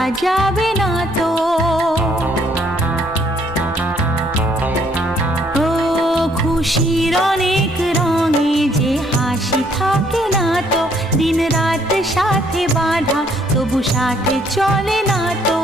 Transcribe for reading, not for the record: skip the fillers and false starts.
থাকা যাবে না তো। ও খুশির অনেক রঙে যে হাসি থাকে না তো, দিন রাত সাথে বাঁধা তবু সাথে চলে না তো।